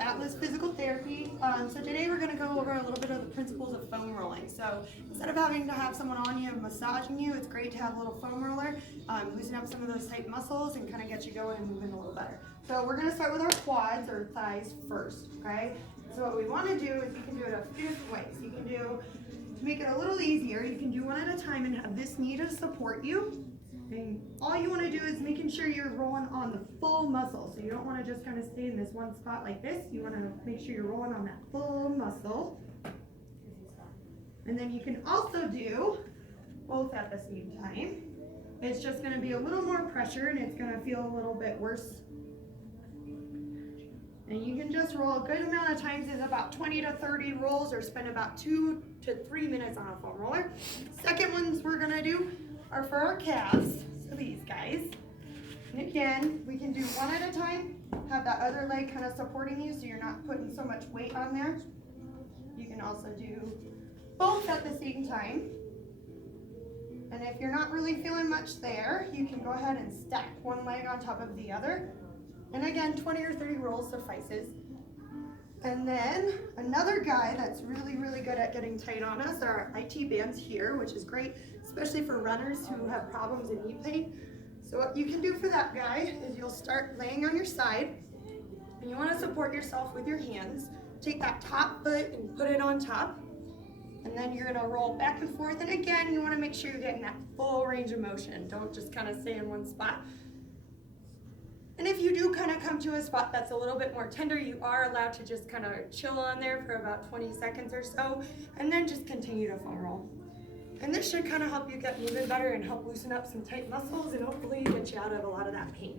Atlas Physical Therapy. So today we're going to go over a little bit of the principles of foam rolling. So instead of having to have someone on you and massaging you, it's great to have a little foam roller, loosen up some of those tight muscles and kind of get you going and moving a little better. So we're going to start with our quads or thighs first, okay? So what we want to do is you can do it a few different ways. You can do, to make it a little easier, you can do one at a time and have this knee to support you. And all you want to do is making sure you're rolling on the full muscle. So you don't want to just kind of stay in this one spot like this. You want to make sure you're rolling on that full muscle. And then you can also do both at the same time. It's just going to be a little more pressure and it's going to feel a little bit worse. And you can just roll a good amount of times, is about 20 to 30 rolls, or spend about 2 to 3 minutes on a foam roller. Second ones we're going to do are for our calves, so these guys. And again, we can do one at a time, have that other leg kind of supporting you so you're not putting so much weight on there. You can also do both at the same time. And if you're not really feeling much there, you can go ahead and stack one leg on top of the other. And again, 20 or 30 rolls suffices. And then another guy that's really, really good at getting tight on us are our IT bands here, which is great, especially for runners who have problems in knee pain. So what you can do for that guy is you'll start laying on your side, and you want to support yourself with your hands. Take that top foot and put it on top, and then you're going to roll back and forth. And again, you want to make sure you're getting that full range of motion. Don't just kind of stay in one spot. And if you do kind of come to a spot that's a little bit more tender, you are allowed to just kind of chill on there for about 20 seconds or so, and then just continue to foam roll. And this should kind of help you get moving better and help loosen up some tight muscles and hopefully get you out of a lot of that pain.